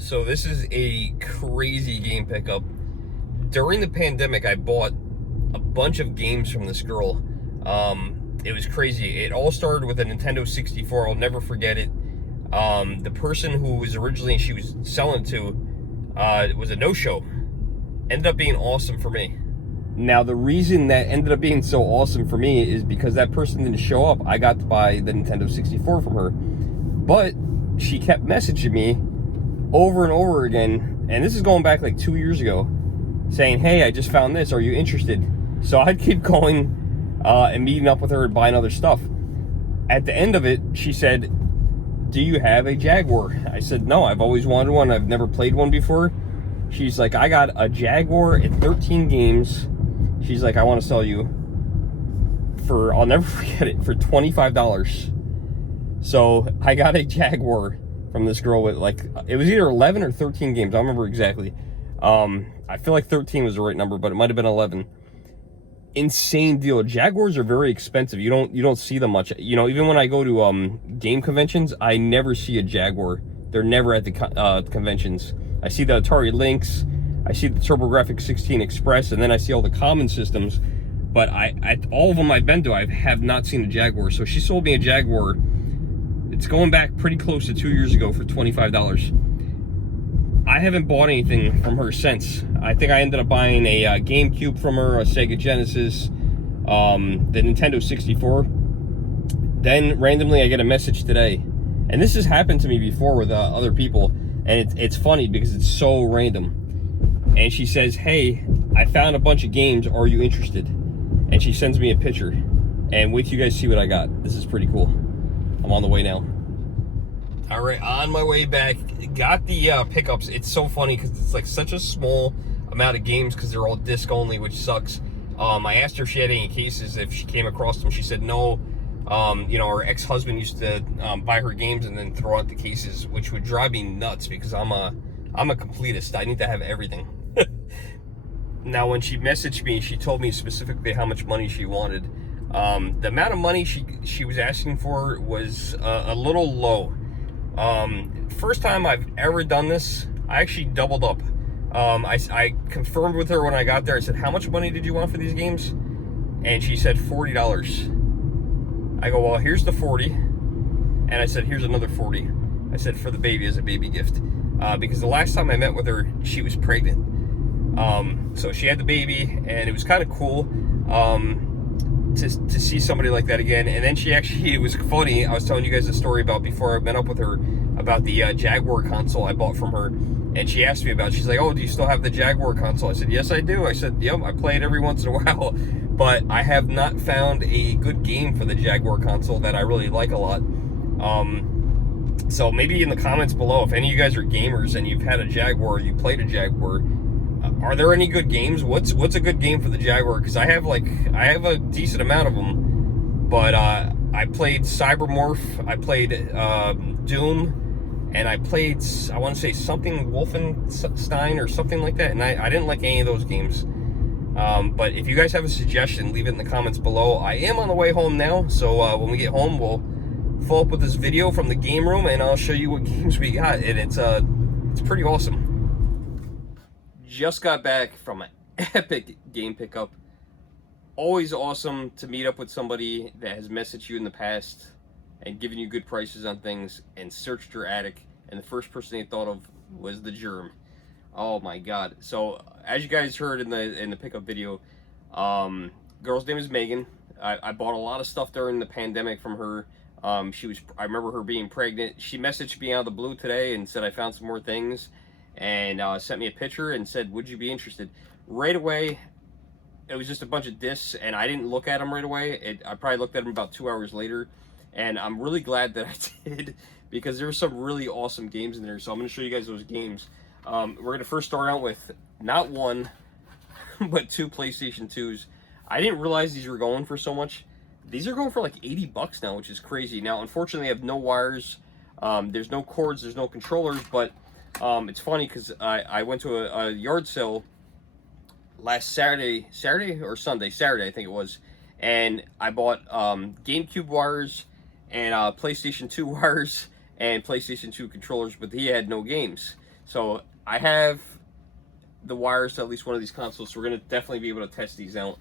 So this is a crazy game pickup. During the pandemic, I bought a bunch of games from this girl. It was crazy. It all started with a Nintendo 64. I'll never forget it. The person who was originally she was selling to was a no-show. Ended up being awesome for me. Now, the reason that ended up being so awesome for me is because that person didn't show up. I got to buy the Nintendo 64 from her. But she kept messaging me over and over again, and this is going back like 2 years ago, saying, hey, I just found this, are you interested? So I'd keep going and meeting up with her and buying other stuff. At the end of it, she said, do you have a Jaguar? I said, no, I've always wanted one. I've never played one before. She's like, I got a Jaguar and 13 games. She's like, I want to sell you for, I'll never forget it, for $25. So I got a Jaguar from this girl with, like, it was either 11 or 13 games. I don't remember exactly. I feel like 13 was the right number, but it might have been 11. Insane deal. Jaguars are very expensive. You don't see them much. You know, even when I go to game conventions, I never see a Jaguar. They're never at the conventions. I see the Atari Lynx, I see the TurboGrafx 16 Express, and then I see all the common systems. But all of them I've been to, I have not seen a Jaguar. So she sold me a Jaguar. It's going back pretty close to 2 years ago for $25. I haven't bought anything from her since. I think I ended up buying a Gamecube from her, a Sega Genesis, the Nintendo 64. Then randomly I get a message today. And this has happened to me before with other people. And it's funny because it's so random. And she says, hey, I found a bunch of games. Are you interested? And she sends me a picture. And wait till you guys see what I got. This is pretty cool. I'm on the way now. All right, on my way back. Got the pickups. It's so funny because it's like such a small amount of games because they're all disc only, which sucks. I asked her if she had any cases, if she came across them. She said no. You know, her ex-husband used to buy her games and then throw out the cases, which would drive me nuts because I'm a completist. I need to have everything. Now, when she messaged me, she told me specifically how much money she wanted. The amount of money she was asking for was a little low. First time I've ever done this, I actually doubled up. I confirmed with her when I got there. I said, how much money did you want for these games? And she said $40. I go, well, here's the 40. And I said, here's another 40. I said, for the baby, as a baby gift. Because the last time I met with her, she was pregnant. So she had the baby, and it was kind of cool to see somebody like that again. And then she actually, it was funny, I was telling you guys a story about before I met up with her about the Jaguar console I bought from her. And she asked me about it. She's like, oh, do you still have the Jaguar console? I said, yes, I do. I said, yep, I play it every once in a while. But I have not found a good game for the Jaguar console that I really like a lot. So maybe in the comments below, if any of you guys are gamers and you've had a Jaguar, you played a Jaguar, are there any good games? What's a good game for the Jaguar? Because I have a decent amount of them, but I played Cybermorph, I played Doom, and I played, I want to say something Wolfenstein or something like that, and I didn't like any of those games. But if you guys have a suggestion, leave it in the comments below. I am on the way home now, so when we get home, we'll follow up with this video from the game room, and I'll show you what games we got, and it's pretty awesome. Just got back from an epic game pickup. Always awesome to meet up with somebody that has messaged you in the past and given you good prices on things and searched your attic, and the first person they thought of was the Germ. Oh my god. So as you guys heard in the pickup video, girl's name is Megan. I bought a lot of stuff during the pandemic from her. I remember her being pregnant. She messaged me out of the blue today and said I found some more things, and sent me a picture and said, would you be interested? Right away, it was just a bunch of discs, and I didn't look at them right away. I probably looked at them about 2 hours later, and I'm really glad that I did, because there were some really awesome games in there. So I'm going to show you guys those games. We're going to first start out with not one, but two PlayStation 2s. I didn't realize these were going for so much. These are going for like 80 bucks now, which is crazy. Now, unfortunately, I have no wires. There's no cords, there's no controllers, but it's funny because I went to a yard sale last Saturday or Sunday, Saturday I think it was, and I bought Gamecube wires and PlayStation 2 wires and PlayStation 2 controllers, but he had no games. So I have the wires to at least one of these consoles, so we're gonna definitely be able to test these out.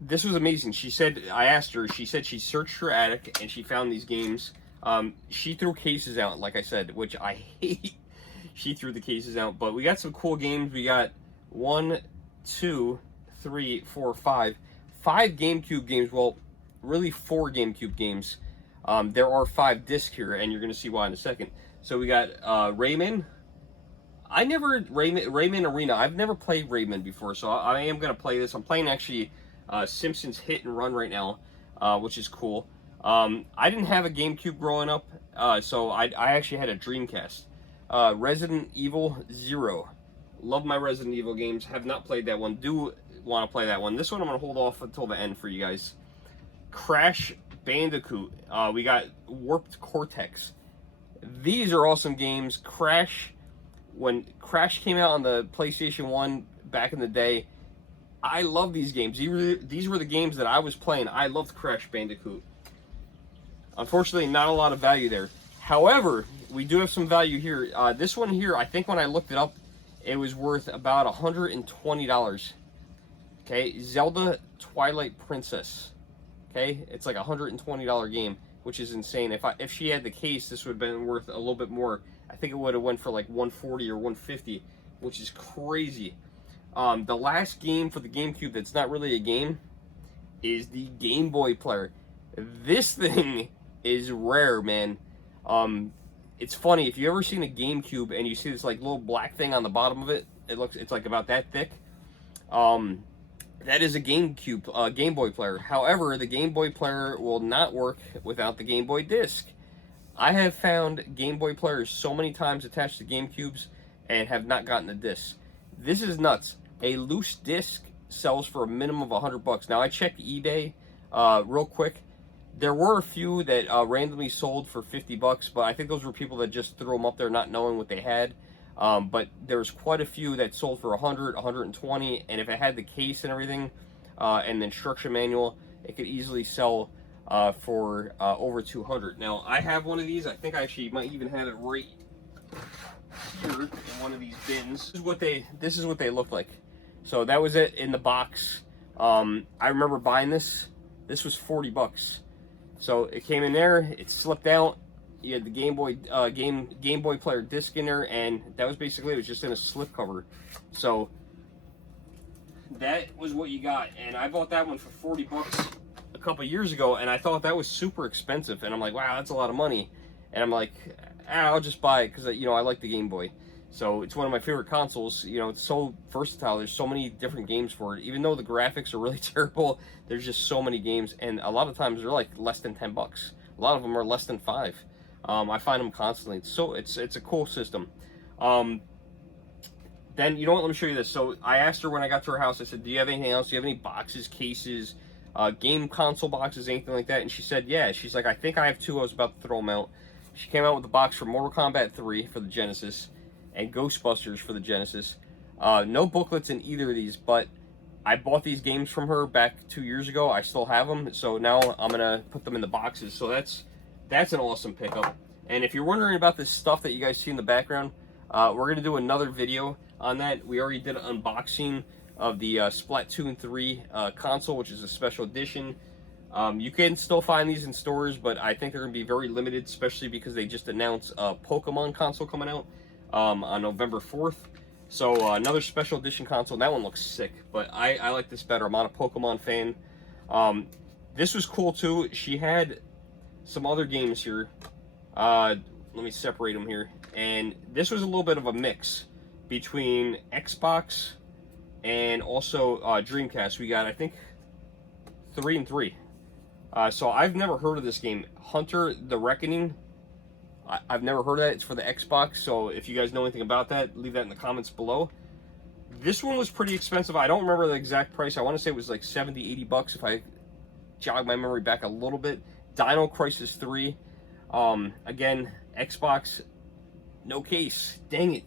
This was amazing. She said, I asked her, she said she searched her attic and she found these games. She threw cases out, like I said, which I hate. She threw the cases out, but we got some cool games. We got 1, 2, 3, 4, 5 GameCube games. Well, really 4 GameCube games. There are 5 discs here, and you're going to see why in a second. So we got Rayman. Rayman Arena. I've never played Rayman before, so I am going to play this. I'm playing actually Simpsons Hit and Run right now, which is cool. I didn't have a GameCube growing up, so I actually had a Dreamcast. Resident Evil 0. Love my Resident Evil games. Have not played that one. Do want to play that one. This one I'm going to hold off until the end for you guys. Crash Bandicoot. We got Warped Cortex. These are awesome games. Crash, when Crash came out on the PlayStation 1 back in the day, I love these games. These were the games that I was playing. I loved Crash Bandicoot. Unfortunately, not a lot of value there. However, we do have some value here. This one here, I think when I looked it up, it was worth about $120. Okay, Zelda Twilight Princess. Okay, it's like a $120 game, which is insane. If she had the case, this would have been worth a little bit more. I think it would have went for like $140 or $150, which is crazy. The last game for the GameCube that's not really a game is the Game Boy player. This thing is rare, man. It's funny, if you ever seen a GameCube and you see this like little black thing on the bottom of it, it's like about that thick. That is a GameCube, Game Boy player. However, the Game Boy player will not work without the Game Boy disc. I have found Game Boy players so many times attached to GameCubes and have not gotten the disc. This is nuts. A loose disc sells for a minimum of $100. Now I checked eBay real quick. There were a few that randomly sold for $50, but I think those were people that just threw them up there not knowing what they had. But there's quite a few that sold for $100, $120, and if it had the case and everything, and the instruction manual, it could easily sell for over $200. Now, I have one of these. I think I actually might even have it right here in one of these bins. This is what they look like. So that was it in the box. I remember buying this. This was $40. So it came in there. It slipped out. You had the Game Boy Game Boy player disc in there, and that was basically it. It was just in a slip cover. So that was what you got, and I bought that one for $40 a couple years ago, and I thought that was super expensive, and I'm like, wow, that's a lot of money. And I'm like, I'll just buy it because I like the Game Boy. So it's one of my favorite consoles. It's so versatile. There's so many different games for it. Even though the graphics are really terrible, there's just so many games, and a lot of times they're like less than $10. A lot of them are less than $5. I find them constantly. So it's a cool system. Then, you know what, let me show you this. So I asked her when I got to her house, I said, do you have anything else? Do you have any boxes, cases, game console boxes, anything like that? And she said, yeah. She's like, I think I have 2. I was about to throw them out. She came out with a box for Mortal Kombat 3 for the Genesis and Ghostbusters for the Genesis. No booklets in either of these, but I bought these games from her back 2 years ago. I still have them, so now I'm going to put them in the boxes. So that's an awesome pickup. And if you're wondering about this stuff that you guys see in the background, we're going to do another video on that. We already did an unboxing of the Splatoon 3 console, which is a special edition. You can still find these in stores, but I think they're going to be very limited, especially because they just announced a Pokemon console coming out on November 4th. So another special edition console. That one looks sick, but I like this better. I'm not a Pokemon fan. This was cool too. She had some other games here. Let me separate them here. And this was a little bit of a mix between Xbox and also Dreamcast. We got, I think, 3 and 3. So I've never heard of this game. Hunter the Reckoning. I've never heard of that. It's for the Xbox. So if you guys know anything about that, leave that in the comments below. This one was pretty expensive. I don't remember the exact price. I want to say it was like $70, $80 if I jog my memory back a little bit. Dino Crisis 3. Again, Xbox, no case. Dang it.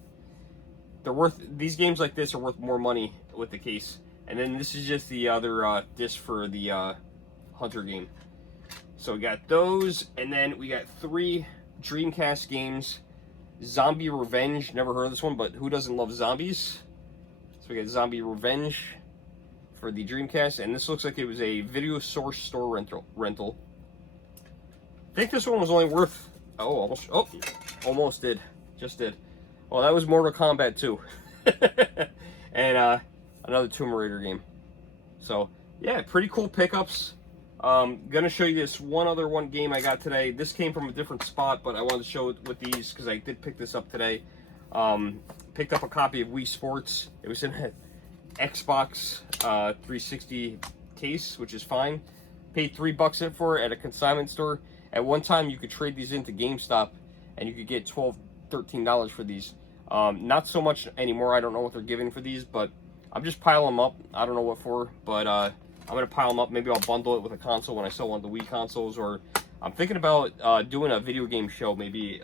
These games like this are worth more money with the case. And then this is just the other disc for the Hunter game. So we got those, and then we got 3 Dreamcast games. Zombie Revenge. Never heard of this one, but who doesn't love zombies? So we got Zombie Revenge for the Dreamcast, and this looks like it was a Video Source Store rental. I think this one was only worth, almost did. Just did. Well, that was Mortal Kombat 2. And another Tomb Raider game. So, yeah, pretty cool pickups. Gonna show you this one game I got today. This came from a different spot, but I wanted to show it with these because I did pick this up today. Picked up a copy of Wii Sports. It was in an Xbox 360 case, which is fine. Paid $3 for it at a consignment store. At one time, you could trade these into GameStop, and you could get $12, $13 for these. Not so much anymore. I don't know what they're giving for these, but I'm just piling them up. I don't know what for, but I'm going to pile them up. Maybe I'll bundle it with a console when I sell one of the Wii consoles, or I'm thinking about doing a video game show maybe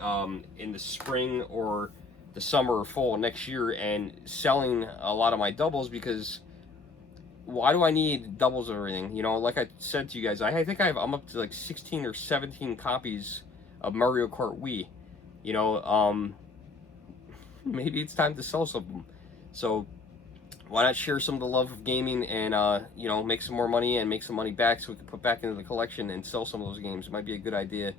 in the spring or the summer or fall next year and selling a lot of my doubles, because why do I need doubles of everything? You know, like I said to you guys, I think I'm up to like 16 or 17 copies of Mario Kart Wii. You know, maybe it's time to sell some of them. So why not share some of the love of gaming and, you know, make some more money and make some money back so we can put back into the collection and sell some of those games. It might be a good idea,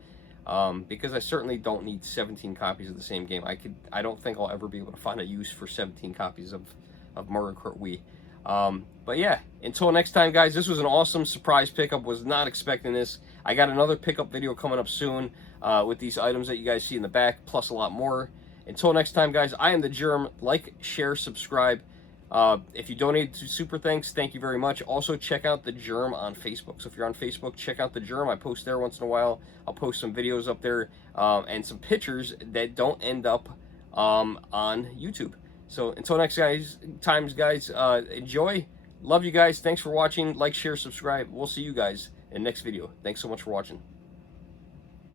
because I certainly don't need 17 copies of the same game. I don't think I'll ever be able to find a use for 17 copies of Mario Kart Wii. But yeah, until next time, guys, this was an awesome surprise pickup. Was not expecting this. I got another pickup video coming up soon with these items that you guys see in the back, plus a lot more. Until next time, guys, I am the Germ. Like, share, subscribe. If you donate to Super Thanks, thank you very much. Also, check out the Germ on Facebook. So if you're on Facebook, check out the Germ. I post there once in a while. I'll post some videos up there and some pictures that don't end up on YouTube. So until next times, guys, enjoy. Love you guys. Thanks for watching. Like, share, subscribe. We'll see you guys in the next video. Thanks so much for watching.